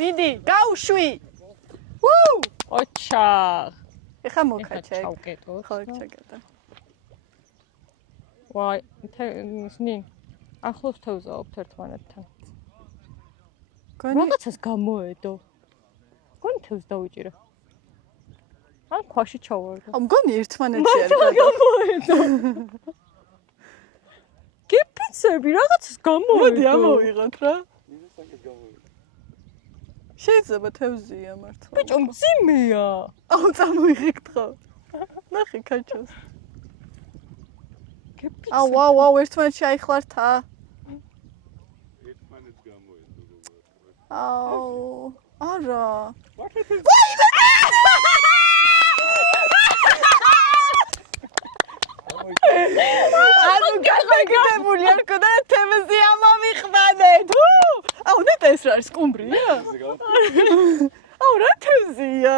მიდი, გავშვი. ვუ! ოჩახ. ეხა მოკაჩე. ჩავკეტო. ხო, ჩაკეტე. ვაი, ისინი ახლოს თევზაობთ ერთმანეთთან. რაღაცას გამოედო. გონი თევზს დავიჭირე. ან ქვაში ჩავარდა. მგონი ერთმანეთში არის. გამოედო. გიფიცები რაღაცას გამოედო. მოდი ამოვიღოთ რა. შეიძლება თევზია მართლა. ბიჭო, მძიმეა. აუ, წამოიღეთ ხო. ნახე კაჩოს. გიფიცები. აუ, ვაუ, ერთმანეთში აიხლართა. ერთმანეთს გამოედო. აუ, არა. ანუ გაგეგებული არ ქონდა თემზე ამავიხმანეთ. აუ, ნეტა ეს რა არის, სკუმბრია? აუ, რა თევზია?